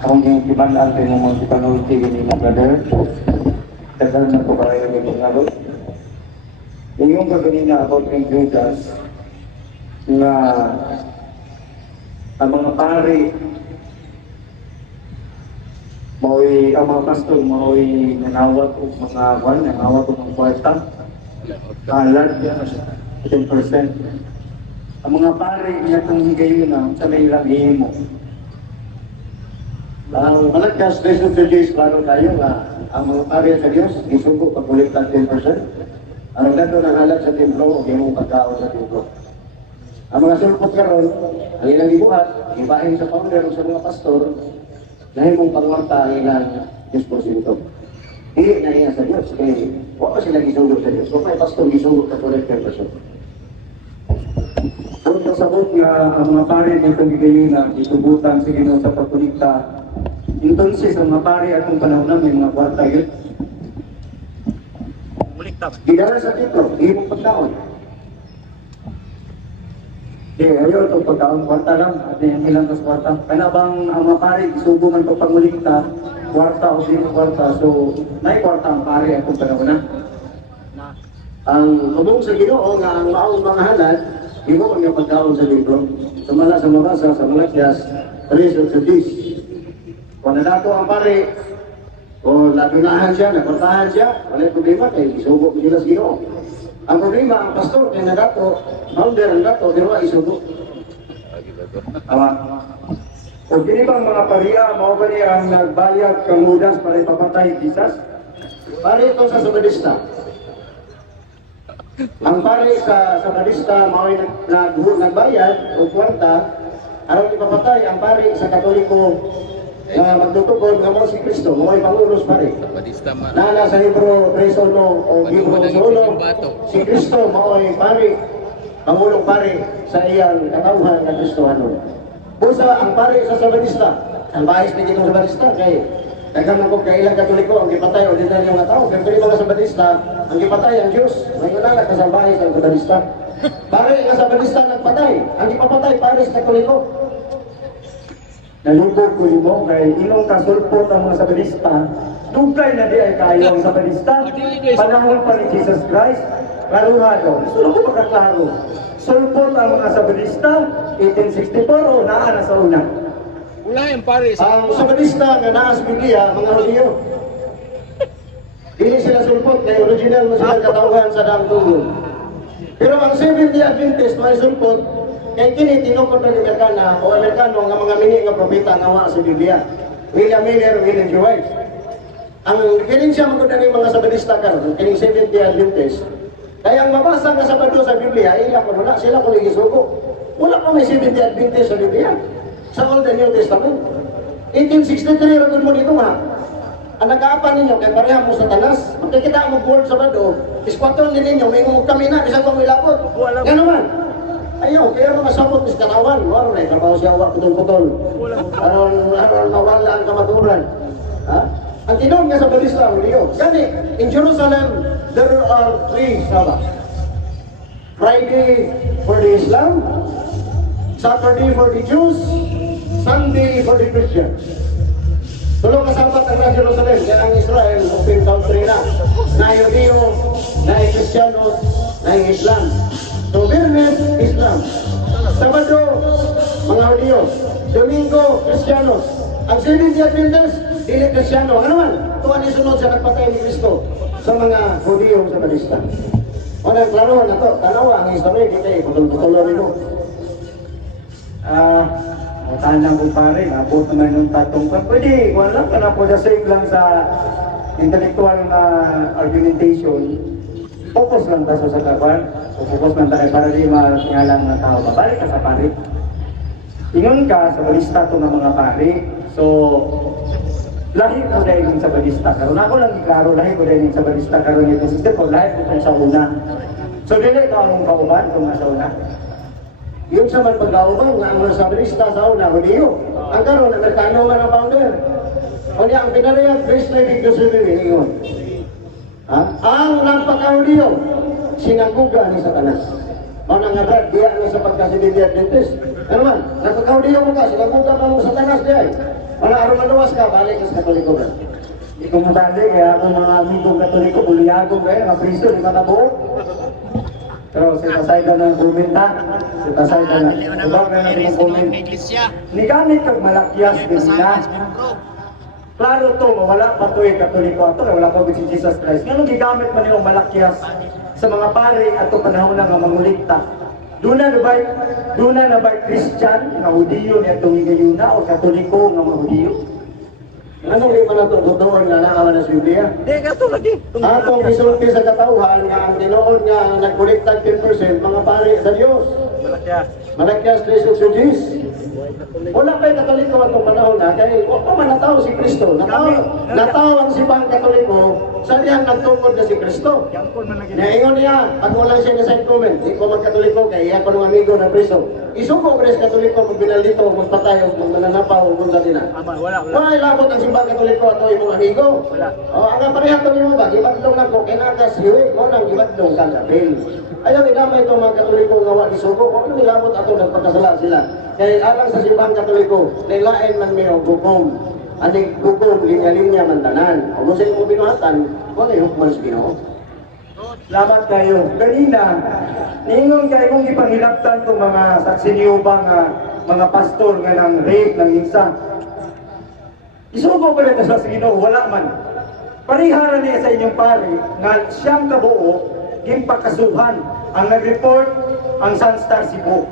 Akong yung tibalaan tayo ng mga tipanulti gini mga brother. Tagal na po kayo ng mga lord. Yung kaganina about ng Judas na ang mga pari mao'y ang mga pastor mao'y nanawat o mga kwan, nanawat o mga kwarta. Alad, 10%. Ang mga pari niya itong higayon na sa may ilang hihimo. Ang malagkas, based on the days, klaro tayo nga ang mga pari sa Diyos, isugo pag-ulit ng 10%. Ang nato ng halat sa templo o yung pagkaon sa templo. Ang mga sulpot karon, ang ilang ibuhat, ibahin sa founder o sa mga pastor, dahil mong pangwarta ang ilang Diyos porsyento. Hindi na iya sa Diyos, kaya wala pa sila gisugod sa Diyos. Kung may pastor, gisugod ka ulit 10%. Kung kasabot nga ang mga pari dito gigayon na isubutan sa Ginoo sa pagkulikta, entonces ang mga pari atong panahon na may mga kwarta yun. Gidala sa tito, imong pagkaon. Ayaw itong pagkaon, kwarta lang, at yung ilang kas kwarta. Kaya bang ang mga pari, isubo man ito pangulikta, kwarta o sino kwarta, so may kwarta ang pari atong panahon na. Ang kubong sa Ginoo nga ang maong mga halad, imo ang iyong pagkaon sa libro. Sumala sa mabasa, sa Malakias, 3 sa 10. Kung nadato ang pari, o lagunahan siya, nakortahan siya, wala yung problema, kaya isubo ko sila sa Ginoo. Ang problema, ang pastor, kaya nadato, founder ang dato, pero isubo. O kinibang mga pariya, mao ba niya ang nagbayad kang Judas para ipapatay Jesus? Pari ito sa Sabadista. Ang pari sa Sabadista, mao'y nagbayad o kwarta, aron ipapatay ang pari sa Katoliko na magtutugod nga mo si Kristo, mao'y pangulos pari. Nana sa Hebro 3:1 o Hebro 1, si Kristo mao'y pari, pangulong pari sa iyang katauhan ng Kristohano. Busa ang pari sa Sabadista, ang bahis ni Ginoo Sabadista kay daghang ko kay ilang Katoliko ang gipatay o dito yung mga tao, pero kini mga Sabadista ang gipatay ang Dios. May una ka sa bahis ang Sabadista. Pari nga Sabadista nagpatay, ang gipapatay pari sa Katoliko. Nalugod ko mo kay inong kasulpot ang mga Sabadista, dugay na di ay kayo ang Sabadista, panahon pa ni Jesus Christ, karuhado. Gusto ko makaklaro. Sulpot ang mga Sabadista, 1864 o naa na sa una? Wala yung pare. Ang Sabadista nga naa sa Biblia, mga Hudyo. Hindi sila sulpot, kaya original mo sila katauhan sa damtulong. Pero ang Seventh-day Adventist may sulpot, kaya kini tinukod ng Amerikana o Amerikano nga mga mini nga propeta nga sa Biblia. William Miller, William G. White. Ang kining siya magkudang yung mga Sabadista karon, kining Seventh-day Adventist. Kaya ang mabasa nga Sabado sa Biblia, iya ko wala sila kung igisugo. Wala pa may Seventh-day Adventist sa Biblia. Sa Old and New Testament. 1863 ragon mo dito nga. Ang nag-aapan ninyo, kaya pareha mo sa tanas. Magkikita mo board sa Sabado, iskwaton din ninyo, may umog kami na, isang pang ilapot. Yan naman. Ayaw, kaya mga sabot is kanawan. Wala na, trabaho siya, wak putol-putol. Aron mawala ang kamaturan. Ha? Ang tinon nga sa Balista, Rio. Gani, in Jerusalem, there are 3 Sabbath. Friday for the Islam, Saturday for the Jews, Sunday for the Christians. Tulong kasabat ang Jerusalem, kaya ang Israel, open country na. Na Judeo, na Kristiyanos, na Islam. So, Birnes, Islam. Sabado, mga Judeo. Domingo, Kristiyanos. Ang Seventh-day Adventist, dili Kristiano. Ano man? Tuwan isunod sa nagpatay ni Kristo sa mga Judeo sa Balista. O nagklarohan na to, tanawa ang history, kita putol-putulo rin mo. Tanang ko pare, abot naman yung tatong ka. Pwede, wala ka na po sa save lang sa intellectual na argumentation. Focus lang tayo sa kapan. Focus lang tayo para di masingalang na tao. Babalik ka sa pare. Ingon ka sa balista to ng mga pare. So, lahi ko dahil sa balista karon. Ako lang iklaro, lahi ko dahil sa balista karon yung system ko, lahi ko sa una. So, dili ito ang kauban kung nasa una. Yung sa man pagkauban, nga ang sa balista sa una, Judeo. Ang karon, Amerikano man ang founder. O niya, ang pinalayan, Chris Levy, ingon. Ang napaka-Judeo, sinangguga ni Satanas. O nang nga brad, diya na sa pagkasilidi Adventist. Ano man, nagkakaudiyo mo ka, sinagutan mo sa tanas diay. Wala aron maluwas ka, balik ka sa Katoliko ba? Hindi ko matali, kaya ako mga amigong katoliko, buliyagong kayo, mga priso, di matabuo. Pero sa side ng comment ha, sa side na, ubag na natin ang comment. Nigamit kag malakyas din nila. Klaro to, wala pa to yung katoliko ato, wala pa si Jesus Christ. Ganun gigamit man yung malakyas sa mga pare at panahon na nga mangulikta. Doon na ba Christian, nga Hudiyo niya itong igayuna o katoliko nga mga Hudiyo? Anong di man nato tutuon nga nakaman sa Biblia? Hindi, kato lagi. Atong isulti sa katauhan nga ang tinuod nga nagkolektag 10% mga pare sa Dios. Malakyas. Malakyas Kristo si Jesus. Wala kay Katoliko atong panahon na kay wa pa man natawo si Kristo. Natawo ang sibang Katoliko sa diyang nagtungkol na si Kristo. Yangkon man lagi. Naingon niya, pag wala siya na side comment, di ko mag-Katoliko kay iya ko ng amigo na preso. Isuko ko rin sa Katoliko kung binalito, magpatay o mananapa o kung sa tina. Wala. Wala ilabot ang simbang Katoliko ato imong amigo. Wala. O, ang pareha to nimo ba? Gibadlong ako, kay nakasiwi ko nang gibadlong kang kapil. Ayaw idamay itong mga Katoliko nga wala isuko, kung ano ilabot ato nagpagkasala sila. Kay alang sa simbang Katoliko, nilain man may hukom. Aning hukom, linya-linya man tanan. O kung sa imong binuhatan, wala yung hukman sa Ginoo. Salamat kayo. Kanina, ningon kayo kung ipangilaptan itong mga saksiniyubang mga pastor nga ng rape, ng insa. Isugo ko rin sa Ginoo, wala man. Pariharan niya sa inyong pare nga siyang kabuo, gimpakasuhan ang nag-report ang Sunstar Cebu.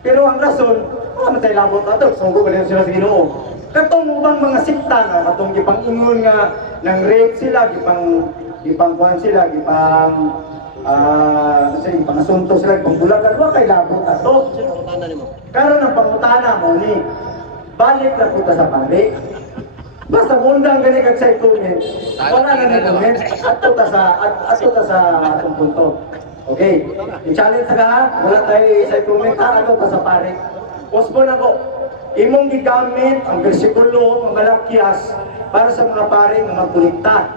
Pero ang rason, wala man tayo labot na ito. Sugo ko rin sila sa Ginoo. Katong ubang mga sikta nga, katong gipang-ingon nga ng rape sila, gipang-kuhan sila, pangasunto sila, pangbulagan, wala kay labot na ito. Karon ang pangutana mo ni, balik na punta sa pare. Basta mundang gani kag sa comment, wala na ni comment, ato ta sa atong punto. Okay, i-challenge ka ha, wala tayo sa comment ha, ato ta sa pare. Posbon ako, imong gigamit ang bersikulo, ang malakyas, para sa mga pare nga magkulikta.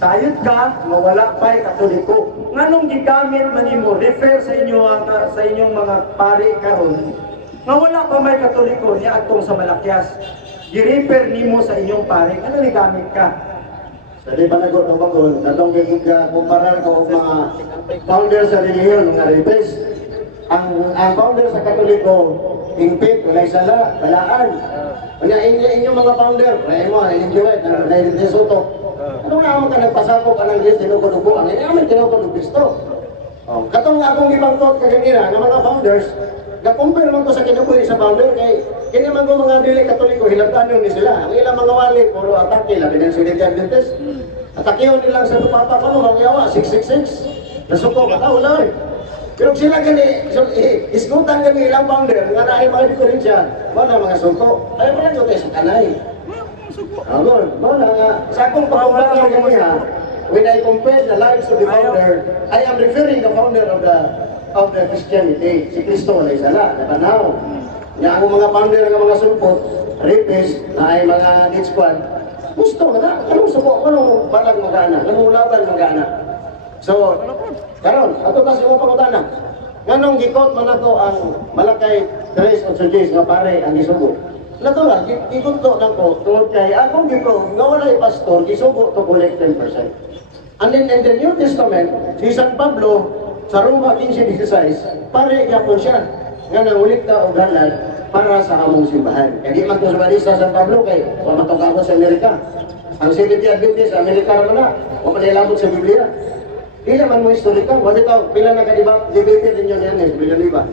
Sayot ka, mawala pa'y katoliko. Nganong gigamit man nimo, refer sa inyong mga pare karon. Nga wala pa may katoliko niya atong sa malakyas. Gi-refer nimo sa inyong pare, ano ni gamit ka? Sa di panagot ng bagon, katong kumparar ko ang mga founder sa reliyon, mga repes. Ang founder sa Katoliko, ingpit, walay sala, balaan. Kanya inyong mga founder, inyong Jewish, na Soto. Ano na ako ka nagpasakop ka ng Diyos, tinukudugo, ang inamin tinukudugo Kristo. Katong akong ibangkot kaganira ng mga founders, na-compare man ko sa kinukuhi sa founder, kay kini man ko mga dili Katoliko, hilabtanon ni sila. Ang ilang mga wali, puro atake, labi ng Seventh-day Adventist. Atakihon nilang sa tupapa ka mo, mangyawa, 666. Nasuko ka ta, wala eh. Pero sila gani, iskutan gani ilang founder, nga na ay mga diferensya, wala mga suko. Ay, wala nyo tayo sa kanay. Wala nga, sa akong pagkumpara gani ha, when I compare the lives of the founder, I am referring the founder of the Christianity. Si Kristo wala isala, natanaw. Nga ang mga founder ng mga sulpot, rapist, na ay mga death squad, gusto ka na, anong suko, anong balag mag-ana, anong laban mag-ana. So, karon, ato kasi mo pangutana. Nganong gikot man nato ang Malakay 3:8 nga pare ang gisugo. Natural, gikot to nako tungod kay akong giko nga walay pastor gisugo to collect 10%. And then in the New Testament, si San Pablo sa Roma 15:16, pare gyapon siya nga nangulikta og halal para sa among simbahan. Kaya di man to sa balisa San Pablo kay wa matong sa Amerika. Ang Seventh-day Adventist sa Amerika naman na, wa pa nilabot sa Biblia. Pila man mo historical, wala tao, pila na debate din yun yan, pila liba.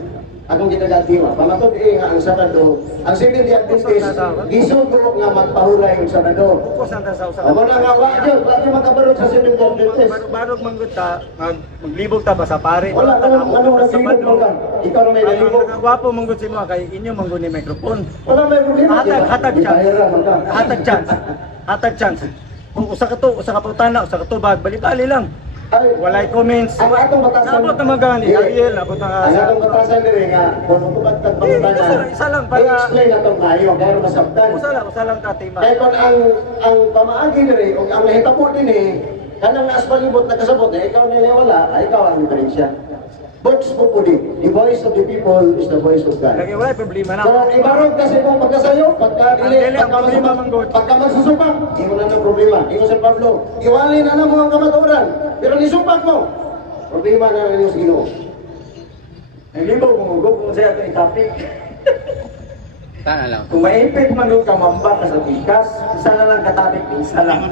Akong kitagatiwa, pamatod nga ang Sabado, ang Seventh-day Adventist, gisugo nga magpahuray ang Sabado. Focus ang tasaw sa O na nga, wala makabarot sa Seventh-day Adventist. Barog manggod ta, maglibog ta ba sa pare? Wala, anong naglibog mo ka? Ikaw na may nalibog. Ang gwapo manggod si mo, kay inyo manggod ni microphone. Wala may problema. Hatag chance. Kung usa ka putana, usa ka tubag, bali-bali lang. Ay, Walay comments. ang atong batasan. Nabot na magani, Ariel, nabot na Ang atong batasan diri nga, kung kupagtag pangutana, isa lang para- i-explain atong mayo, kaya masabtan. Usa lang ka tema. Kaya kung ang pamaagi diri, o ang nahitabo din kanang naas palibot na kasabot, ikaw nila wala, ay ikaw ang diferensya. Vox Populi, the voice of the people is the voice of God. Lagi wala problema na. So, ibarog kasi kung pagkasayo, pagka magsusupak, hindi mo na ng problema. Ingo sa Pablo, iwali na mo ang kamaturan, pero nisupak mo, problema na ninyo sa Ginoo. Hindi ba kung siya ito itapik? Tana lang. Kung maipit man ka mamba ka sa bigas, isa na lang katapik, isa lang.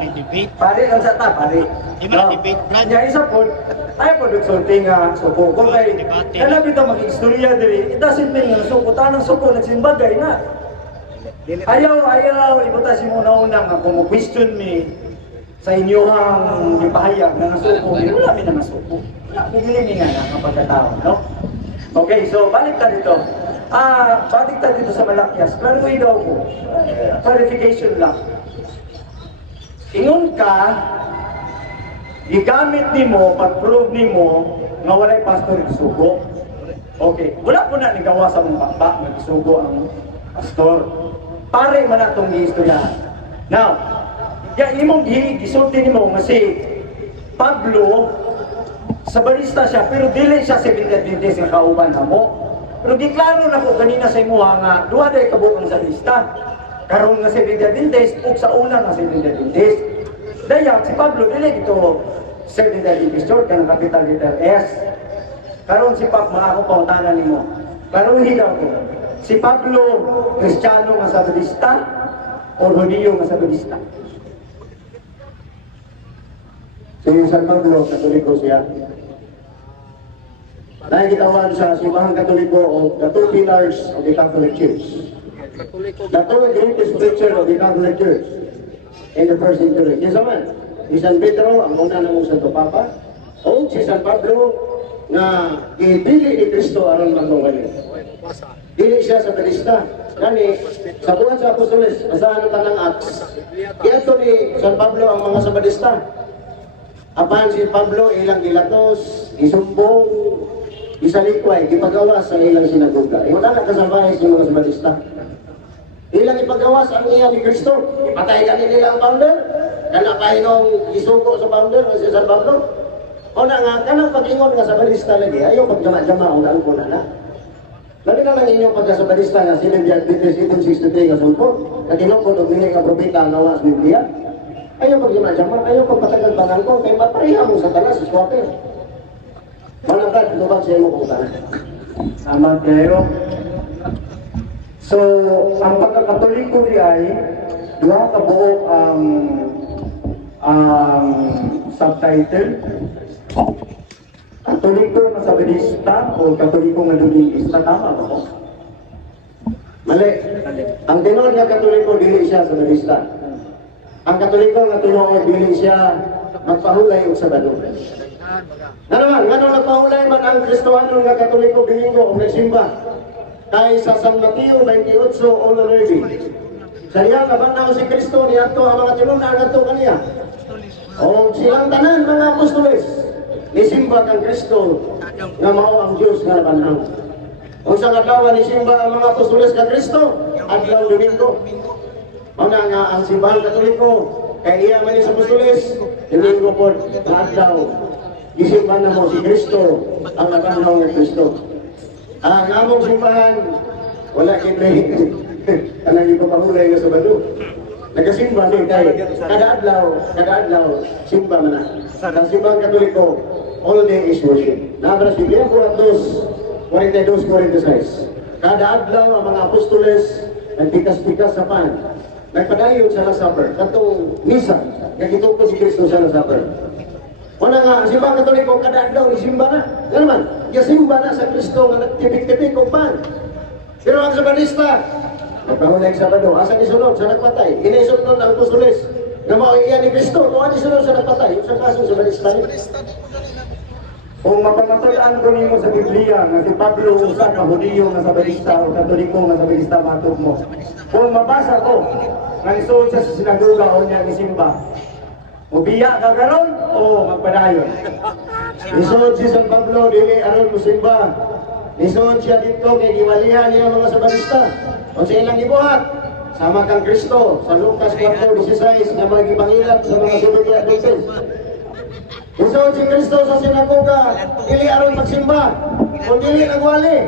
Pare lang sa ta, pare. Di ba na-debate, Brad? Nya isa po, tayo po nagsulti nga, suko. Kung kay, kailan kita mag-istorya diri, it doesn't mean nga suko, tanang suko, nagsimbagay na. Ayaw, ibutas mo una nga kung question me sa inyohang ipahayag na nasuko, wala mi na nasuko. Wala, pumili nga na kapag katao, no? Okay, so balik ta dito. Balik ta dito sa Malakyas. Klaruhin daw ko. Clarification lang. Ingon ka, gigamit nimo, pag-prove nimo, nga walay pastor isugo. Okay, wala po na nigawa sa mong bakbak, nag-isugo ang pastor. Pare man atong giistoryahan. Now, imong gisulti nimo nga si Pablo, sa barista siya, pero dili siya Seventh-day Adventist nga kauban mo. Pero giklaro na ko kanina sa imuha nga, duha day kabukang sa lista. Karon nga Seventh-day Adventist, ug sa una nga Seventh-day Adventist. Dayak, si Pablo, dili ito Seventh-day Adventist Church, kanang capital letter S. Karon si Pap, mga akong pautanan nimo. Klaruhin daw ko. Si Pablo, Kristiyano nga Sabadista, o Rodillo nga Sabadista? Si San Pablo, Katoliko siya. Nakikitawan sa Simbahan Katoliko o the two pillars of the Catholic Church. The two greatest preacher of the Catholic Church in the first century. Yes, man. Si San Pedro, ang una ng Santo Papa, o si San Pablo, na ibili ni Kristo aron magtungan niya. Dili siya sa balista. Kani, sa buwan sa Apostoles, asahan ka ng Acts. Iyato ni San Pablo ang mga sabadista. Apan si Pablo ilang gilatos, isumbong, isalikway, ipagawas sa ilang sinagoga. Wala na kasabay sa mga sabadista. Ilang ipagawas ang iya ni Kristo. Ipatay ka nila ang founder. Kana pahinong isugo sa founder, si San Pablo. O na nga, kanang pag-ingon nga sabadista lagi, ayaw pagdama-dama o naan ko na na. Labi na lang inyong pagkasabarista nga sila diyan 1763 nga sulpot. Na tinukod og dili nga propeta ang nawa sa Biblia. Ayaw pagdama-dama, ayaw pagpatagal bangal ko kay mapareha mo sa talas sa swaper. Wala ba tubag sa imo kung tanan. Tama kayo. So, ang pagkakatoliko di ay duha ka buok ang subtitle. Katoliko nga Sabadista o Katoliko nga Dominguista, tama ba ko? Mali. Ang tinuod nga Katoliko dili siya Sabadista. Ang Katoliko nga tinuod dili siya magpahulay og Sabado. Na naman, nga nung nagpahulay man ang Kristohano nga Katoliko bilinggo o nagsimba kay sa San Mateo 28 o 9. Sa iya kabanaw si Kristo niadto ang mga tinunan ngadto kaniya. O silang tanan mga apostoles nisimba kang Kristo nga mao ang Dios nga labanhaw. Unsa nga adlaw ni simba ang mga apostoles kang Kristo? Adlaw Domingo. Mao na nga ang simbahan Katoliko kay iya man sa apostoles Domingo pod nga adlaw gisimba na mo si Kristo ang labanhaw nga Kristo. Ang among simbahan wala kay kanang ipapahulay nga Sabado. Nagasimba din tayo. Kada adlaw, simba man na. Sa simbang Katoliko, all day is worship. Nabras Biblia po at 42-46. Kada adlaw ang mga apostoles nagpikas-pikas sa pan. Nagpadayon sa Last Supper. Katong misa, nagituko si Kristo sa Last Supper. Wala nga, ang simbang Katoliko, kada adlaw, isimba na. Nga naman, yasimba na sa Kristo nga nagtipik-tipik o pan. Pero ang Sabadista, nagpahulay ang Sabado, asa isunod sa nagpatay. Inisunod ang apostoles na mauiyan ni Kristo. Kung ano isunod sa nagpatay, yung sa kasong Sabadista niyo. Kung mapamatulan ko nimo sa Biblia nga si Pablo usa ka Hudiyo nga Sabadista o Katoliko nga Sabadista matug mo. Kung mabasa ko nga isuod siya sa sinagoga o niya gisimba, ubiya ka karon o magpadayon? Isuod si San Pablo, dili aron musimba. Isuod siya dito kay giwalihan niya mga Sabadista. O sa ilang ibuhat, sama kang Kristo sa Lucas 4:16 na magipangilat sa mga Sabadista Adventist. Isaw si Kristo sa sinagoga, dili aron magsimba, kung dili nagwali.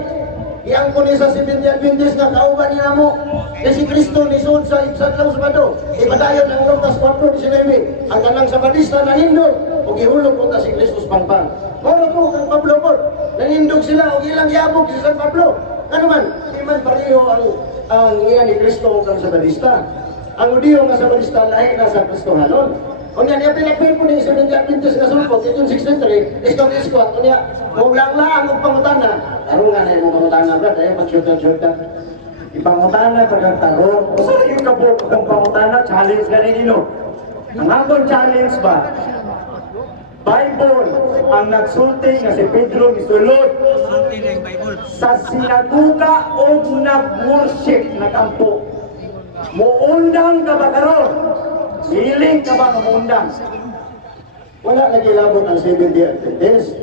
Iyang ko ni sa Seventh-day Adventist nga kauban niya mo. Kasi si Kristo ni sud sa Sabado Sabado. Ipadayon ang Lucas 4:19. Ang kanang Sabadista nanindog ug gihulog ko ta si Kristo pangpang. Moro ko kang Pablo po. Nanindog sila ug ilang yabog si San Pablo. Ano man, di man pareho ang iya ni Kristo ug ang Sabadista. Ang Hudiyo nga Sabadista lahi na sa Kristohanon. Unya niya pinapil po ni Seventh-day Adventist nga sulpot, itong 63, iskot, unya, kung lang ang pangutana, tarong nga na yung pangutana ba, dahil mag-shoot-shoot. Ipangutana pagkagtarong. O sa yung kabuk ng pangutana, challenge ka rin ino. Ang atong challenge ba? Bible ang nagsulti nga si Pedro misulod sa sinaguga o nag-worship nagampo. Muundang ka ba karon? Hiling ka ba ng muundang? Wala nagilabot ang Seventh-day Adventist.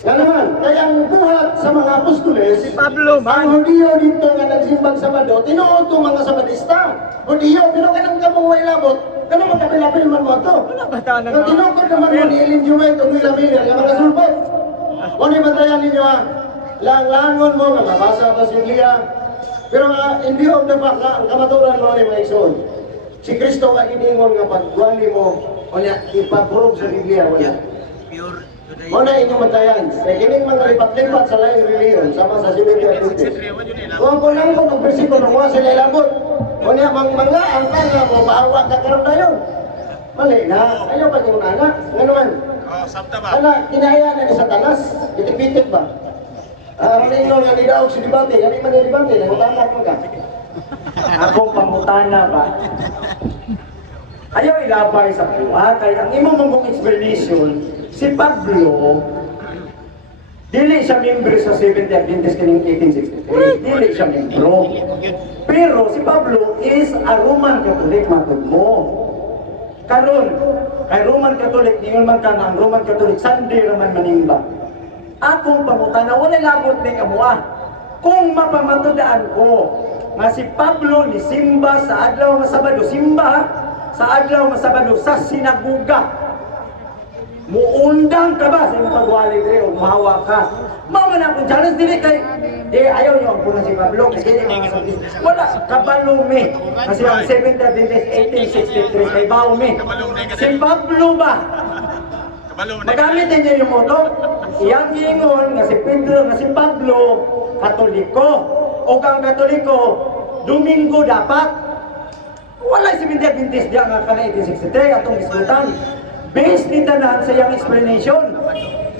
Nga naman, kaya ang buhat sa mga apostoles, Si Pablo, ang man. Hudiyo dito nga nagsimbang Sabado, tinuod itong mga Sabadista. Hudiyo, pero kanang kamong way labot, kanang magkapilapil man mo ito. Bata na Ang tinukod naman mo ni Ellen G. White o Willa Miller, nga mga sulpot. O ni bantayan ninyo ha, lang-langon mo, nga mabasa pa si Lia. Pero hindi of the fact nga, ang kamaturan mo ni Maison. Si Kristo nga iningon nga pagwali mo, o niya, ipag-prove sa Biblia, wala. O na inyong matayan, na kining mga lipat-lipat sa laing reliyon, sama sa Seventh-day Adventist. Kung ko lang kung ang bersikulo ng mga sila ilabot, o niya, mga ang kanya mo, maawa ka karoon na yun. Mali na, ayaw pa yung anak. Nga naman, anak, kinaya na ni Satanas, itik-itik ba? Maningon nga nidaog si Dibate, nga di man ni Dibate, nangutanak mo ka. Akong pangutana ba? Ayaw ilabay sa kuha, kaya ang imong mong explanation, si Pablo, dili siya member sa Seventh-day Adventist kining 1863. Dili siya membro. Pero si Pablo is a Roman Catholic, matod mo. Karon, kay Roman Catholic, ningon man ka nga ang Roman Catholic, Sunday naman manimba. Akong pangutana, wala labot ni kamuha. Kung mapamatudaan ko, nga si Pablo ni simba sa adlaw nga Sabado, simba sa adlaw nga Sabado sa sinaguga. Muundang ka ba sa iyong pagwali diri o mahawa ka? Mao man akong challenge dili kay ayaw niyo ang puno si Pablo kasi di mga sabi. Wala kabalo mi. Kasi ang 7th Adventist 1863 kay bao mi. Si Pablo ba? Magamit din niya yung moto. Iyang giingon nga si Pedro nga si Pablo Katoliko. O kang Katoliko, Domingo dapat. Wala si Seventh-day Adventist diya nga kana 1863 atong isgutan. Based ni tanan sa iyang explanation.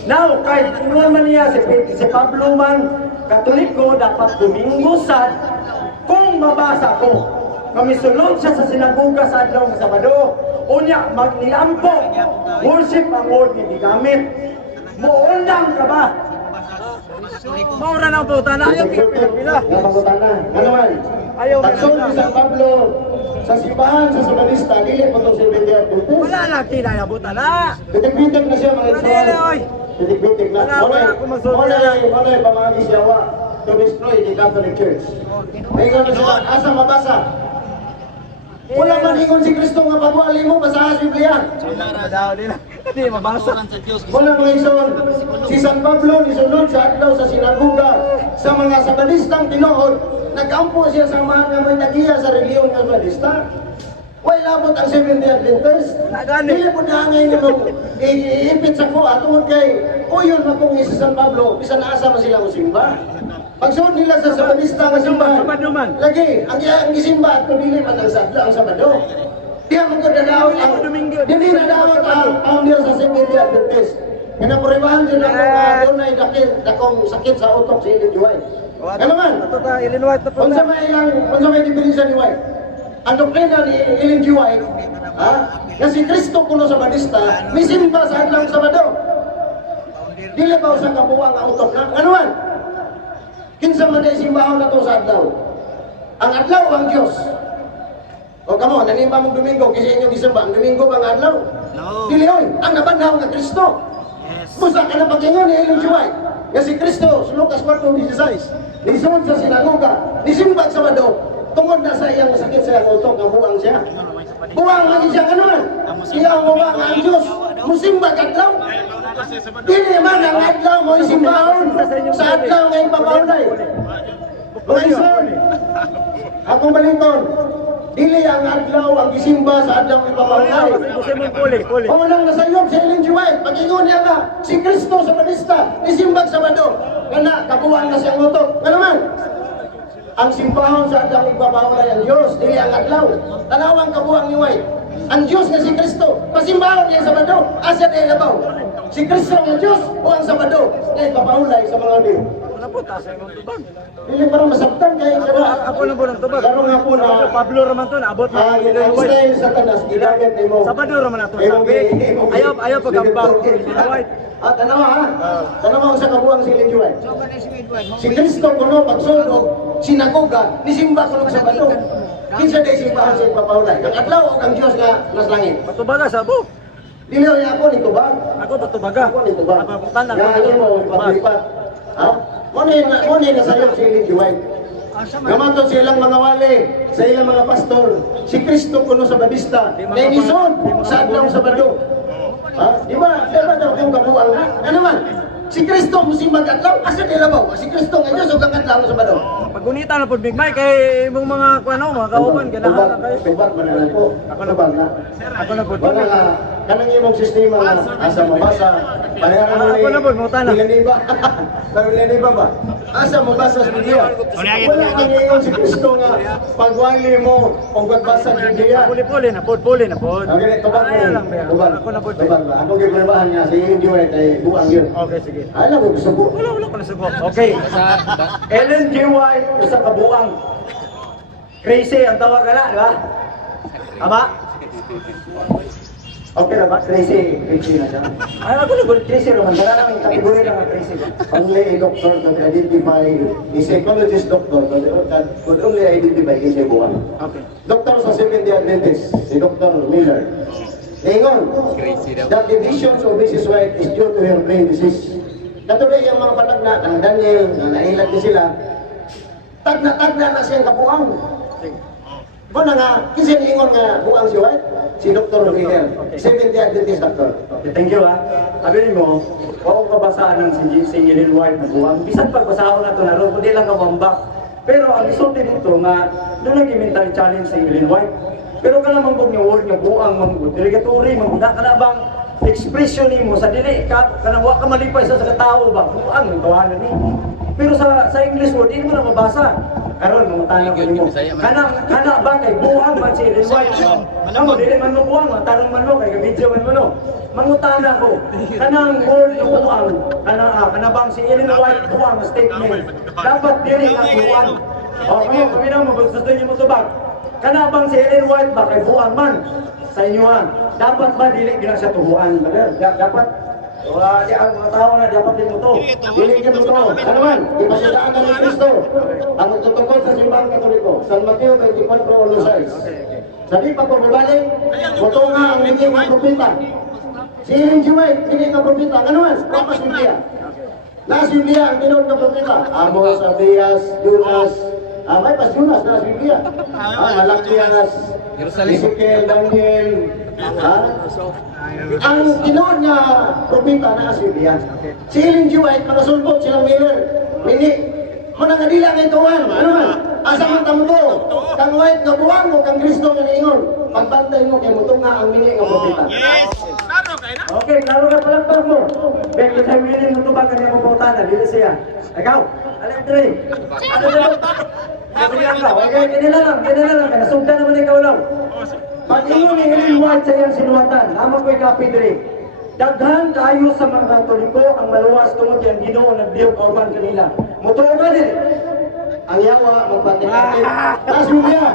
Now, kahit ingon man niya si Pablo man Katoliko, dapat Domingo sad. Kung mabasa ko, kami sulod siya sa sinagoga sa adlaw nga Sabado. Unya, magniampo, worship ang word ni digamit. Muundang ka ba? Maura na ang putana. Ayaw pila-pila. Nga pangutana. Nga naman, Ayaw na tagsol lang. ni San Pablo sa simbahan sa Sabadista, dili pa itong Seventh-day Adventist. Wala na tila na butana. Bitik-bitik na siya mga Wala na, oy. Bitik-bitik na. Wala ako magsulti na lang. Wala pamagi siya to destroy the Catholic Church. Mayroon na sila, asa mabasa. Wala man ingon si Kristo nga pagwali mo, basahan sa Biblia. Madaw din. Hindi mabasa. Wala mga ison, si San Pablo nisunod sa adlaw sa sinagoga sa mga Sabadistang tinuod, nag-ampo siya sa mga may nagiya sa reliyon ng Sabadista. Way labot ang Seventh-day Adventist. Nagani. Dili po na ngay nimo iipit sa ko atungod kay uyon na kung si San Pablo, bisan asa man sila musimba. Pagsuod nila sa Sabadista nga simbahan. Sabado man. Lagi, ang gisimba at dili man ang Sabado. Diya mo ko dadaot ang Domingo. dili na daot ang founder sa Seventh-day Adventist. Kinapuribahan din ako nga dunay dakong sakit sa utok sa Ellen G. White. Ano man? Ito ta, Illinois na po Unsa na. may definisyon ni White? Ang doktrina ni Ellen G. White, nga si Kristo kuno sa Badista, misimba sa adlaw sa Sabado. Dili ba usa ka buwa nga utok na? Ano man? Kinsa man day simbahon na to sa adlaw? Ang adlaw ang Dios. O kamo, nanimba mong Domingo kasi inyong gisimba. Ang Domingo bang adlaw? Dili oy, ang nabanhaw nga Kristo. Busa ka na pag-ingon ni Ellen G. White. Nga si Kristo, sa Lucas 4:16, nisunod sa sinagoga, nisimbag sa Sabado, tungod na sa iyang sakit sa iyang utok, nga buwang siya. Buwang nga siya, ano man? Siya ang buwang nga ang Diyos. Musimba kadlaw. Dili man ang adlaw mo isimbahon sa adlaw nga ipapaulay. Mga ison, akong baliton, dili ang adlaw ang gisimba sa adlaw nga ipapaulay. O nang nasayop sa Ellen G. White, pag-ingon niya nga, si Kristo sa Batista, isimbag Sabado. Kana, kabuan na siyang utok. Ano man? Ang simbahon sa adlaw ipapaulay ang Diyos, dili ang adlaw. Tanawang kabuang ni White. Ang Diyos nga si Kristo, pasimbahon niya sa Sabado, asa na ilabaw. Si Kristo ang Diyos o ang Sabado, nga ipapaulay sa mga liw. Ano po, tasa yung tubag. Dili para masabtan kayo sa Ako na po ng tubag. Laro nga po na Pablo Raman to, naabot na. ang style sa tanas, gidagat ni mo. Sabado Raman na to. Ayaw pagkambang. White. Tanawa ha? Tanawa sa kabuang si Ellen G. White. Si Kristo kuno pagsulog, sinagoga, nisimba kuno sa Sabado. Kinsa day simbahan sa ipapaulay. Ang adlaw o ang Diyos nga nas langit. Patubaga, sabo. Dili ako nito ba? Ako patubaga. Ako nito ba? Papapuntan na. Nga mo ipat-lipat. Ha? Mo na sayo si Ellen G. White. Naman to silang mga wali, sa ilang mga pastor, si Kristo kuno sa Batista, na inison sa adlaw Sabado. Ha? Di ba daw yung kabuang na? Ano man? Si Kristo musimbag adlaw, asa nilabaw? Si Kristo nga Diyos o kang adlaw sa Sabado. Pagunita na po Big Mike kay imong mga mga kauban ganahan na kayo. Tubag man na po. Tubag na. Ako na po. Wala nga, kanang imong sistema nga asa mabasa, parehan mo Ako na po, muta na. Ilaniba. Pero ilaniba ba? Asa mabasa sa Biblia? Wala kang ingon si Kristo nga pagwali mo kung pagbasa sa Biblia. Puli na po. Okay, tubag mo. Ayan lang ba? Tubag. Ako na po. Tubag ba? Ako gibrabahan nga sa iyong Joy kay buang yun. Okay, sige. Alam ko gusto ko. Wala ko na sugot. Okay. Ellen G. White, usa ka buang. Crazy ang tawag na, di ba? Aba? Okay na ba? Crazy na siya. Ay, ako na po. Crazy naman. Dala namin kategori lang ang crazy ba? Only a doctor could identify, a psychologist doctor could only identify kasi buwan. Okay. Doktor sa Seventh-day Adventist, si Dr. Miller. Ingon, Crazy daw. that the visions of Mrs. White is due to her brain disease. Katuloy yung mga patag na, ang Daniel, na nailag na sila, tagna na siyang kabuang. Kung na nga, kasi ingon nga buang si White, si Dr. Miller, Seventh-day Adventist doctor. Okay, thank you ha. Sabi mo, kung kabasaan ng si Ellen White na buwang, bisan pagbasahon na ito na ron, kundi lang kawambak. Pero ang isulti dito nga, doon lagi mental challenge si Ellen White. Pero ka naman kung yung word nga buang manggod, derogatory manggod, ka na bang expression mo sa dili ka, kanang wa ka malipay sa katao ba? Buang, ang tawanan ni. Pero sa English word, hindi mo na mabasa. Karon mga tanong ko nimo. Kana ba kay buhang man si Ellen White? Amo dili man mo buhang, tanong man mo kay video man mo no. Mangutana ko. Kanang word nga buhang, kana bang si Ellen White buhang statement. Dapat dili ka buhang. O kami na mo gusto niyo mo tubag. Kana bang si Ellen White ba kay buhang man? Sa inyo ha. Dapat ba dili gina siya tuhuan? Dapat wala di ang mga tao na dapat din mo to. Dili ka mo to. Ano man, ipasidaan na ni Kristo. Ang magtutungkol sa simbang Katoliko, San Mateo 24:6. Sabi pa ko bibalik, moto nga ang hindi ng propeta. Si Ellen G. White, hindi ng propeta. Ano man, papas Biblia. Nasa Biblia ang tinawag ng propeta. Amos, Abias, Jonas. May pas Jonas nasa Biblia. Malakias, Ezekiel, Daniel. Ang tinawag na propeta na sa Biblia. Si Ellen G. White, mga sulbot silang Miller. Hindi. Kung nangadila ng tuwan, ano man? Asa man tambo, kang White nga buwang mo, kang Kristo nga niingon. Pagbantay mo kay mutung nga ang mini nga propeta. Okay, klaro ka palagpag mo. Bekit ay willing mo tubagan niya mo pautana, dili siya. Ikaw, alam tre. Ano na? Okay, ganila lang, kaya sugda naman ikaw lang. Pag-ingon ni Ellen White sa iyang sinuwatan, naman ko'y kapidre. Daghan kayo sa mga Katoliko ang maluwas tungod yung Ginoo nagdiyog kauban kanila. Mutuogan din. Ang yawa, magbatik-atik. Nasa Biblia.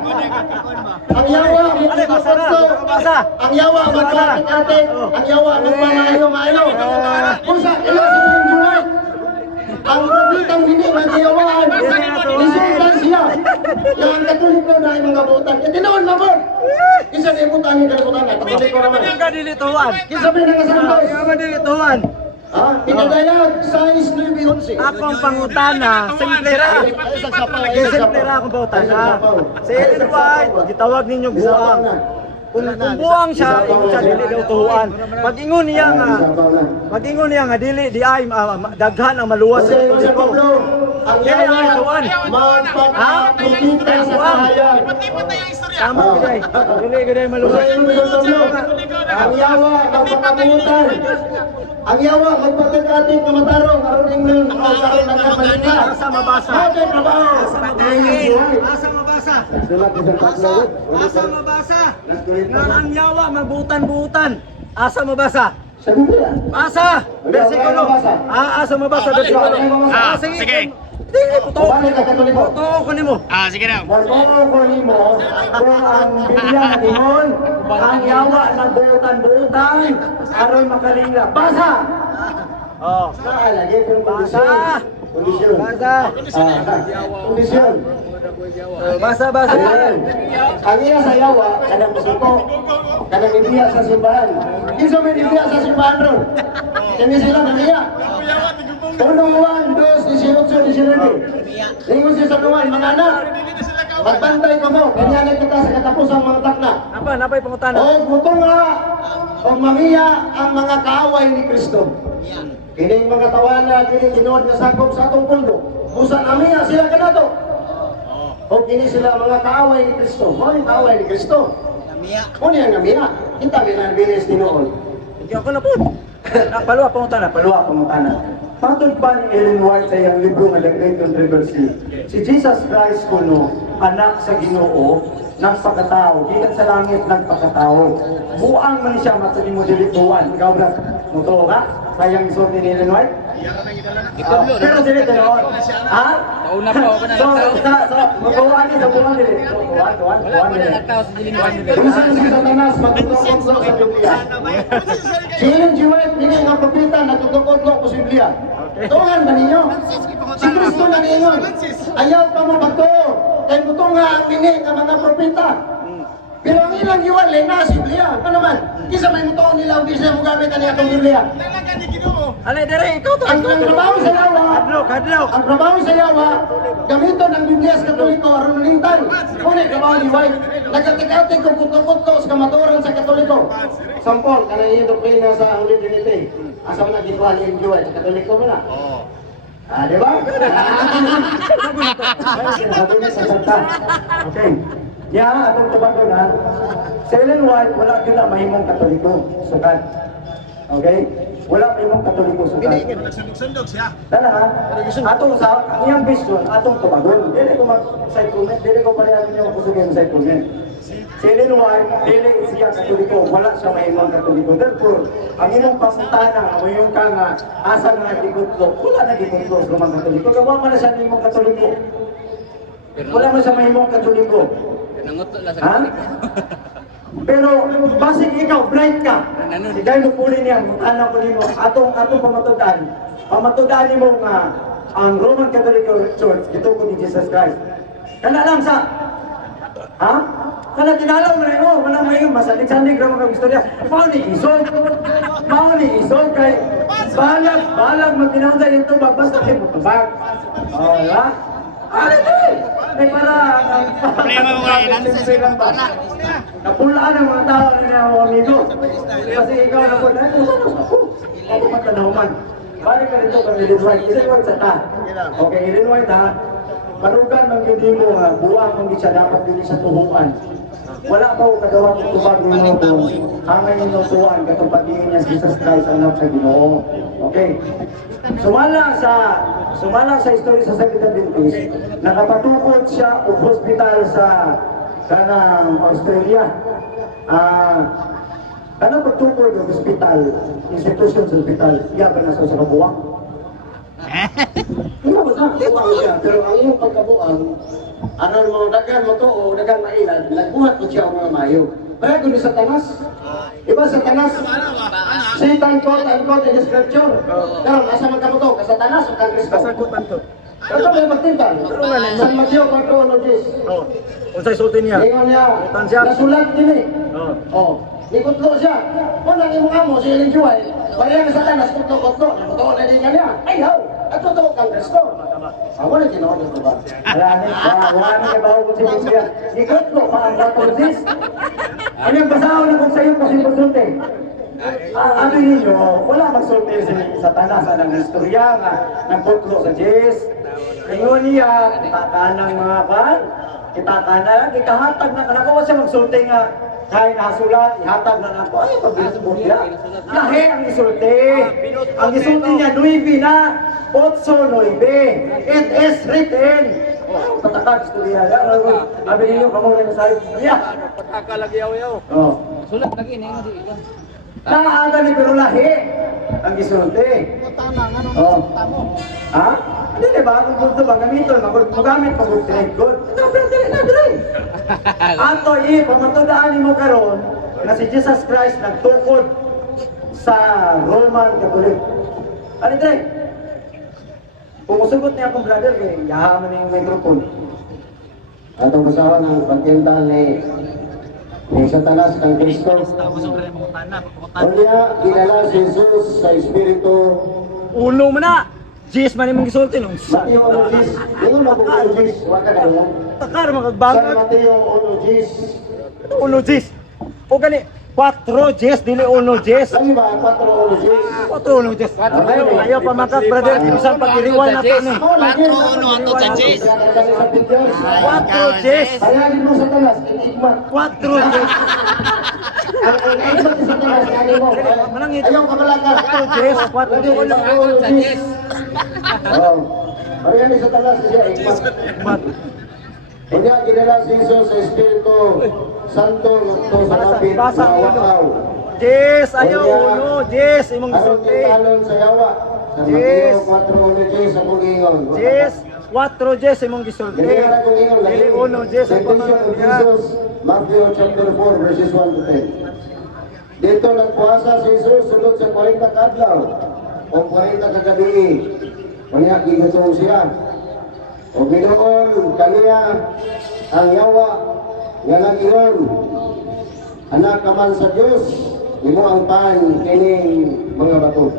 Ang yawa, magbatik-atik. Ang yawa, magbatik-atik. Ang yawa, magpamayo-mayo. Pusa, ila si Ellen G. White. Ang propetang hindi magyawaan. Isultan siya. Yang Katoliko na yung mga butan. Kaya tinawag na po. Isa na ibutan yung kalibutan na. Katoliko naman. Hindi ka dilituan. Kisa may nangasantos. Hindi ka dilituan. Ha? Pinadayag, size 9-11. Akong pangutana, simple ra. Simple ra akong pangutana. Si Ellen White, gitawag ninyo buang. kung buang siya, ingon siya dili daw tuhuan. Pag-ingon niya nga, pag-ingon niya nga dili di ay daghan ang maluwas sa Kasi Jose Katoliko. Pablo, ang Dili ay yawa, tuhuan. magpapakita sa kahayan. Tama gid. Dili gid ay maluwas. Kasi Jose Pablo, ang yawa, magpakamutan. Ang yawa, magpagkakating na matarong, aron ingnon, o karon nagkamalita. Asa mabasa? Bakit trabaho? Asa mabasa? Sulat Jose Pablo. Asa mabasa? Nga ang yawa magbutan-butan. Asa mabasa? Sa Biblia. Asa? Bersikulo. Asa mabasa bersikulo. Sige. Dili puto. Balik ka Katoliko. Puto ko nimo. Sige na. Magkano ko nimo kung ang Biblia nagingon, ang yawa nagbutan-butan aron makalingla. Basa! Oh. Lagi kung kondisyon. Basa. Kondisyon. Basa. Kondisyon. Basa. Ayan. Ang iya sa yawa, kanang musuko, kanang ibiya sa simbahan. Kinsa may ibiya sa simbahan ron? Kani sila nang iya. 1, 2, 18, 19. Ingon siya sa nuwan, mga anak. Magbantay ka mo, kanya kita sa katapusang mga takna. Napay pangutana. O butunga, o mamiya ang mga kaaway ni Kristo. Kining mga tawana, kining tinuod na sakop sa atong pundo. Busan amiya sila kanato. O kini sila mga kaaway ni Kristo. Mo yung kaaway ni Kristo. Mo niya namiya. Kita may nabilis tinuod. Hindi ako na po. Paluwa pangutana. Patod pa ni Ellen White sa iyang libro nga The Great Controversy. Si Jesus Christ kuno, anak sa Ginoo, nagpakatao, gikan sa langit nagpakatao. Buang man siya matuli mo dilituan. Ikaw ba? Muto ka? Sayang isulti ni Ellen White? Pero dili tinood. Ha? Nauna pa ako na So, nagtao. magawaan niya sa buwan dili. Tuwan dili. Nagtao sa dilinwan nila. Kung saan si Satanas magtutukod sa Biblia. Si Ellen G. White, hindi nga propita, nagtutukod ko sa Biblia. Tuhan ba ninyo? Si Kristo na ninyon. Ayaw ka mo pagtuo. Kaya buto nga ang mini ng mga propita. Pero ang ilang iwalay na si Biblia. Ano man? Kisa may mutuon nila o kisa mo gamit ang itong Biblia. Alay dire ikaw to. Ang trabaho sa yawa, Kadlaw. ang trabaho sa yawa, gamiton ng Biblia sa Katoliko aron nalingtan. Kung trabaho ni White, nagkatig-atig kung kutlo-kutlo sa kamaturan sa Katoliko. Sampol, kanang yung doktrina sa Holy Trinity. Asa mo na gikuha ni White sa Katoliko mo na? Ah, di ba? Sinabi niya sa salta. Okay. Ya, atong tubago na. Sa Ellen White, wala yun na mahimong katoliko. Sukat. Okay? Wala mahimong katoliko sukat. Dala ha? Atong sa, ang iyang vision, atong tubagon. Dili ko mag-side comment, dili ko parihan niyo kusugin side comment. Si Ellen White, dili siya katoliko, wala siya mahimong katoliko. Therefore, ang inyong pasutana, o yung ka nga, asa nga nagigutlo, wala nagigutlo sa mga katoliko. Gawa man na siya mahimong katoliko. Wala man siya mahimong katoliko. Nanguto lang sa Ha? Katoliko. Pero basig ikaw, bright ka. Nanon. Ikay lupulin niya, mukha ko nimo, atong pamatudaan. Pamatudaan nimo nga ang Roman Catholic Church, ito ko ni Jesus Christ. Kana lang sa, ha? Kana tinalaw mo na yun, wala mo yun, masalig-salig ra mga istorya. Mao ni isol kay balag magtinawag ito, basta kayo mo tabag. Wala. Ano ito? Ay para Problema mo ngayon, napulaan ang mga tao na mga amigo. Kasi ikaw na po, ako matanaw. Balik ka rito kang Ellen White. Ellen White sa ta. Okay, Ellen White ha. Marugan ng hindi mo nga, buwang kung di siya dapat hindi sa tuhuan. Wala pa ko kagawa ng tubag ninyo kung hanggang yung tuhuan katong pagingin niya Jesus Christ ang sa Ginoo. Okay. Sumala sa istorya sa Second Adventist, nakapatukod siya o hospital sa kanang Australia. Kanang pagtukod ng hospital, institution sa hospital, iya ba nasa sa kabuwang? Hindi mo na buwang siya, pero ang iyong pagkabuang, ano mo, dagan mo to o dagan mailad, nagbuhat mo siya ang mga mayo. Kaya kung sa Tanas, iba sa Tanas, Satan quote unquote in the scripture. Pero nasa magkamuto, sa Tanas o kang Kristo? Kasagutan to. Ito may magtintal. San Mateo 4:10. Oh. Unsay sulti niya? Ingon niya, Utan siya. nasulat din eh. Oh. Oh, ikutlo siya. Kung nang imong amo, si Ellen G. White, pareha sa Tanas, kutlo-kutlo, namuto na din kanya. Ayaw, at totoo kang Kristo. Ako na tinood ito ba? Wala na kabaho ko sa Biblia. Ikot ko, paang 14. Ano yung basahon na kung sa'yo kasi magsulti? Ano ninyo, wala magsulti sa tanas ng istorya nga nagputlo sa Diyos. Ngayon niya, kitakanang mga kan, kitakanang, ikahatag na kanako siya magsulti nga kahit nasulat, ihatag na nako, ay, pag-bisbog niya. Lahi ang isulti. Ang isulti niya, 9 na, 8-9. It is written. Patakag, istorya. Sabi ninyo, kamuna na sa'yo. Yeah. Pataka lagi yaw-yaw. Oh. Sulat lagi na yun. Naaga ni pero lahi ang isulti. Oh. Ha? Hindi ba? Kung gusto ba gamiton, magamit pa kung good. Ito, pero dili na, dili. Ato, pamatudaan mo karon na si Jesus Christ nagtukod sa Roman Catholic. Ano, dili? Kung usugot niya akong brother, yahaman niya yung microphone. Atong basahan ang pagkintan ni Satanas ng Kristo. Unya, kilala si Jesus sa Espiritu. Ulo mo na! Jis man imong gisulti nung sa. Mateo 1:10. Yung mag-ulogis, waka na yun. Takar Sa magbangat. Mateo 1:10. Ulo jis. O gani 4 jis dili uno jis. Lagi ba, 4 ulogis? 4 uno jis. Ayaw pa makat brother isang pagiriwal na to ni. 4-1 ato sa Jis. 4 jis. Hayagin mo sa talas, itigmat. 4 jis. Ang itigmat sa talas, kani mo. Manangit. Ayaw ka malaka. 4 jis. 4 Lagi, ulo. Sa Jis. Oh. Hayagin sa talas siya, itigmat. Kanya kinala si Jesus sa Espiritu Santo nagto sa kapit Basa sa wakaw. Jis ayaw uno jis imong Aron gisulti. tinalon sa yawa. Sa Yes. Mateo 4:10 sa bugingon. Jis 4 jis imong gisulti. Ganyan kung ingon lagi. Dili uno jis ang Citation of pamangkin. Jesus, Matthew chapter 4 verses 1 to 10. Dito nagpuasa si Jesus sulod sa 40 kadlaw o 40 ka gabi. Kanya gigutong siya. O Ginoon kaniya ang yawa nga nag-ingon. Anak ka man sa Dios, imo ang pan kining mga bato.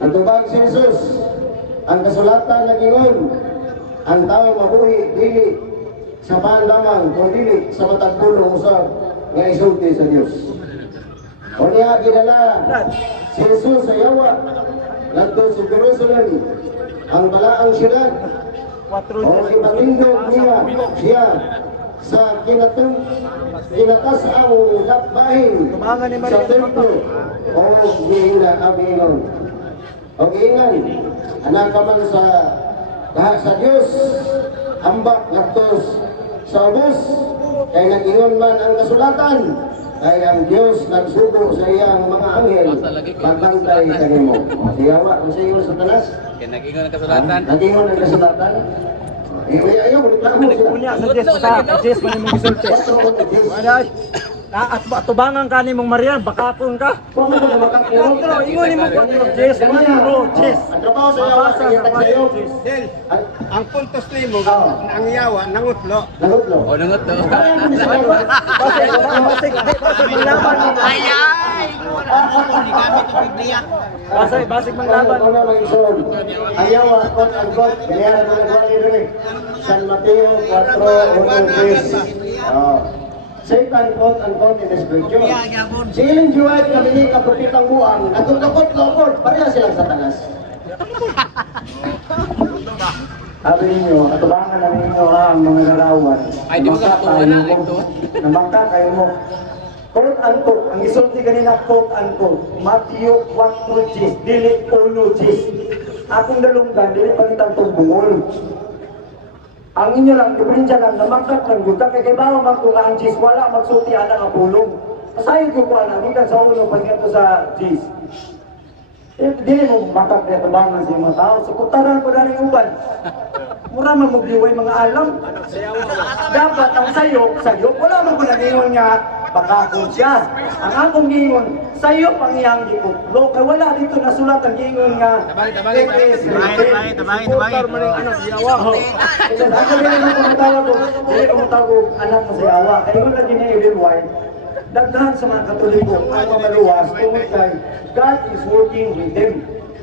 Natubag si Jesus, ang kasulatan nag-ingon, ang tao mabuhi dili sa pan lamang kung dili sa matag pulong usab nga isulti sa Dios. O niya ginala si Jesus sa yawa ngadto sa Jerusalem, ang balaang syudad. 4 O jis. ipatindog siya sa kinatas ang lakbahin Tumangan ni sa Maria. templo o gihina ang ingon. O giingan, anak ka man sa Diyos, hambak laktos sa ubos, kay nag-ingon man ang kasulatan, kay ang Diyos nagsugo sa iyang mga anghel, pagbantay kanimo. Siyawa, kung sa iyo sa tanas, Kaya nag-ingon ang kasulatan. nag-ingon ang kasulatan, ayaw, reklamo sila. Unya sa jis sa jis man imong gisulti. Aday. At tubangan ka nimong Maria, bakakon ka. Kung ano ba makakilala? Pero ingon nimo 4 jis, 4 jis. Ang trabaho sa yawa, Mabasa sa sa sa'yo. 4 jis. Ang puntos nimo Oo. ang yawa nangutlo. Nangutlo. O nangot to. Kaya mo ni sa yawa. Basig manglaban. Basig manglaban. Ano lang isun? Ang yawa, quote unquote, kaya mo nagawa nito eh. San Mateo 4:1. Satan, quote unquote, in the scripture. Si Ellen G. White, kami ni kapupitang buang, nagkukapot lopod, pareha silang satanas. Sabi ninyo, atubangan na ninyo ang mga larawan. Ay, di mo ka matuwa na, ito. Namangka kayo mo. Quote unquote, ang isulti kanina quote unquote, Matthew 4:10, dili 1:10. Akong dalunggan, dili palitan tong bungol. Ang inyo lang, diferensya lang, namangkat lang yun. Kaya bawa man kung ang Diyos, wala magsulti ana nga pulong. Masayon ko ko na, minsan sa ulo, pag ito sa Diyos. Dili mo makak na tabangan sa mga tao. So, kutaran ko na rin uban. Mura man magliway mga alam. Dapat ang sayop, wala man ko nagingon nga, pakakon siya. Ang akong gingon, sayop ang iyang giputlo. Kaya wala dito nasulat ang gingon nga, Tabagi. Putar mo rin ano siyawa. kasi ako rin ang kumatawag ko, hindi ko matawag ko anak mo sa yawa. Kaya yung lagi na Ellen White, dagdahan sa mga Katoliko, ang mamaluwas, tungkol kay God is working with them.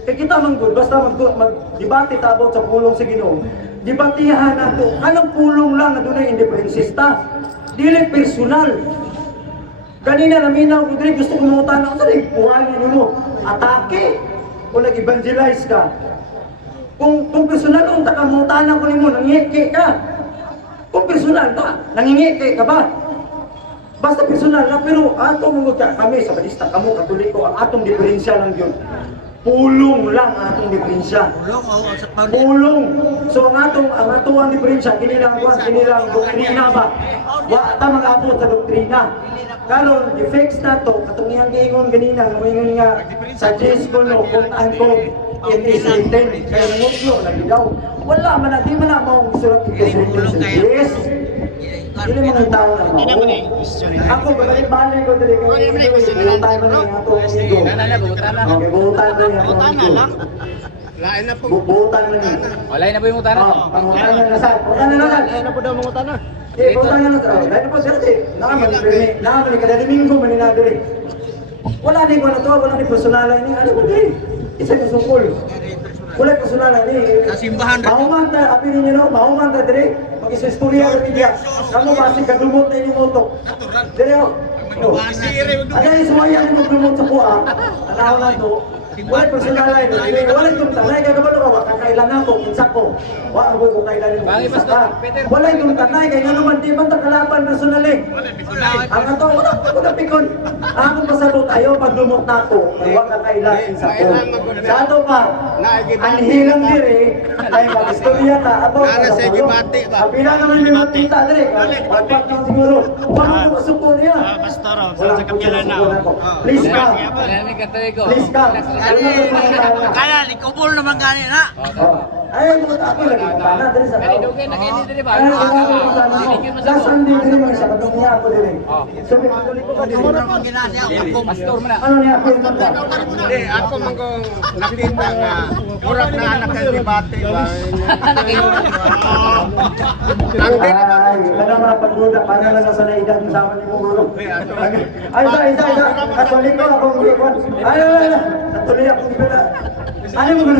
Kaya kita man good, basta mag-debate tabot sa pulong sa Ginoo. Debatihan nato, anong pulong lang na doon ay independensista? Dili personal. Kanina naminaw ko diri gusto ko mangutan ako diri. Buwan mo. Atake. Kung nag-evangelize ka. Kung personal kung takamutana ko nimo nangingiti ka. Kung personal ta, nangingiti ka ba? Basta personal na pero ato mong kami sa Batista kamo Katoliko ang atong diferensya lang yun. Pulong lang ang atong diferensya. Pulong. So ang atong diferensya kinilang doktrina ba? Wa ta mag-abot sa doktrina. Karon defects na to katong iyang giingon ganina moingon nga sa J-school no kung ko it is written kaya mutlo lagi daw. Wala man di man na mao gisulat ito sa yes. Dili man ang tao na mao. Ako balik-balik ko dili ko yung time man nga to ego. Okay, buutan ko yung ako. Lain na po. Buutan mo ni. Wala na po yung utana. Pangutan na sa. Buutan na lang. Ano po daw mga utana? Buutan na lang. Dahil po sir, naman kada Domingo manina diri. Wala ni ko na to, wala ni personal ni ano ba diri. Isa ka sungkol. Wala personal ni. Sa simbahan. Mahuman ta, apin niyo no, mahuman ta diri. Mag-isa istorya ka media. Kamu basi kadumot na inyong utok. Diri oh. Ada yung sumaya ni magdumot sa kuha. Tanaw na to. Wala personal ni. Wala yung tanay kaya kabalo ka. Kakailangan ko, kinsa ko. Wala ko kailangan mo. Bagay, kinsa Pastor ka. Peter. Wala yung tanay kaya nga naman di man ta kalaban personal eh. Ang ato, wala ko na pikon. Ako pasalo tayo, pagdumot na ako. Huwag ka kailangan sa ko. Sa ato pa, ang hilang diri, ay mag-istorya ta. Ato, Nara sa gibati ba? Kapila naman may matita diri. Pagpat lang siguro. Huwag mo masuko niya. Pastor, Wala sa kapilan na. Please ka. Wala na Katoliko. Please ka. Kaya, likubol naman ganyan ha. Ay, ako lagi ko na diri sa Kaya tao. dugay na kayo dito, di ba? Ay, last Sunday diri mga sa katong niya ako diri. Sabi ko ko ka diri. Pastor mo na. Ano niya ako yung mata? Hindi, ako mangkong nakita nga. Murag na anak ng debate ba? Ay, kana mga pagduda para lang sa naidad sa amin ni Muro. Ay, isa. Katoliko ako ngikon. Ay, natuloy ako ngikon. Ano mo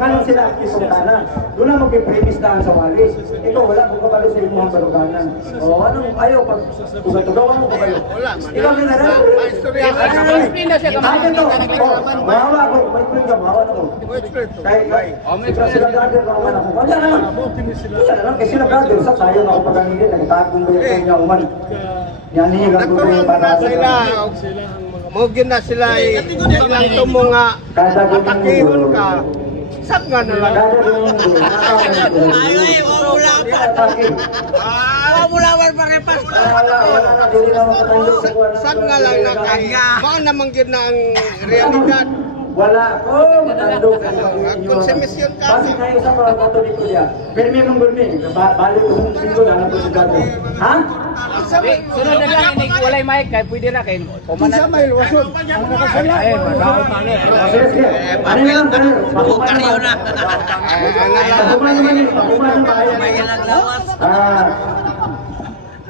ganun sila isungtana. Doon na mag-premise na sa walis. Ito, wala ko kabalo sa imuhang baluganan. O, anong ayaw pag tugawan mo kabalo? Ikaw na rin. Explain na siya kamay. Akin to. Mahawa ako. May kuling ka, mahawa ako. Kahit sila brother, mahawa ako. Wala na lang. Wala na lang. Kasi sila brother, sa sayo na ako pagangilin. Nagtagong ba yung kanya uman. Yan hihigang ko yung para sila. Mugin na sila ilang tumo nga atakihon ka. Saan nga na lang? Wala pa rin pastor. Saan nga lang na kaya? Mao namang yun na ang realidad. Wala ko, matando ka Konsumisyon ka. Basi kayo sa mga Katoliko niya. Pero may mong gurmi, balik ko sa singko na lang po si Gato. Ha? Sunod na lang, walay mic, kaya pwede na kayo. Isa may wasod. Ay, magaw pa na Sige. Ano na lang, ano? Pakuman naman. Pakuman naman yun. Pakuman naman. May naglawas.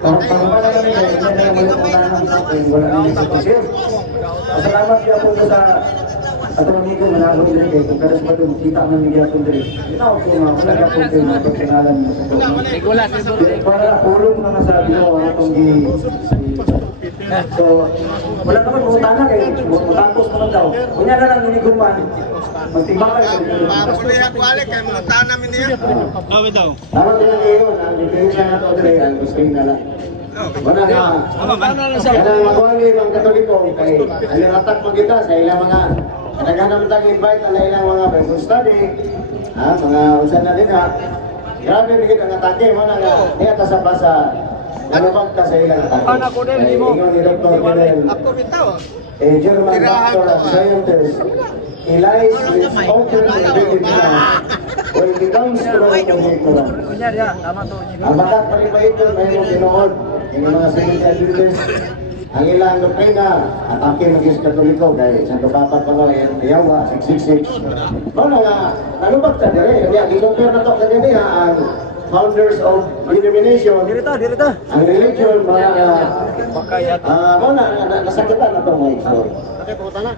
Pakuman naman yun. Wala naman sa pasir. Salamat niya po sa atong amigo manalo diri kay kung kada sa padung kita man ni gyapon diri. Itaw ko nga wala ka pong mga personalan mo sa to. Igula sa Para pulong mga sa Ginoo ang atong gi. So wala naman utana kay mutapos naman daw. Kunya na lang ni guman. Magtimbang Papulihat wala kay munta namin niya. Tama din ang iyo, ang diferensya na to diri ang gusto na lang. Wala nga. Kaya magwali ng Katoliko kay aliratak mo kita sa ilang mga naghanap tang invite ang ilang mga Bible study, mga usan na din ha. Grabe bigit ang atake mo na nga. Niya ta sa basa. Nanubag ka sa ilang atake. Anak ko din, di mo. Ingon ni Dr. Kirel, Ako bitaw. German doctor and scientist. He lies with open and vivid mouth when it comes to the ignorant. Kunya dia, tama to. Ang bakat palipait yun, mayroong tinood. Yung mga Seventh Adventist, ang ilang doktrina, atake maging Katoliko, dahil Santo Papa pala, Yawa, 666. Wala nga, nanubag sa dire. Kaya, ginopera na to kagani ha, ang founders of denomination. Dirita. Ang religion, mga, wala, nasakitan na to mga ito.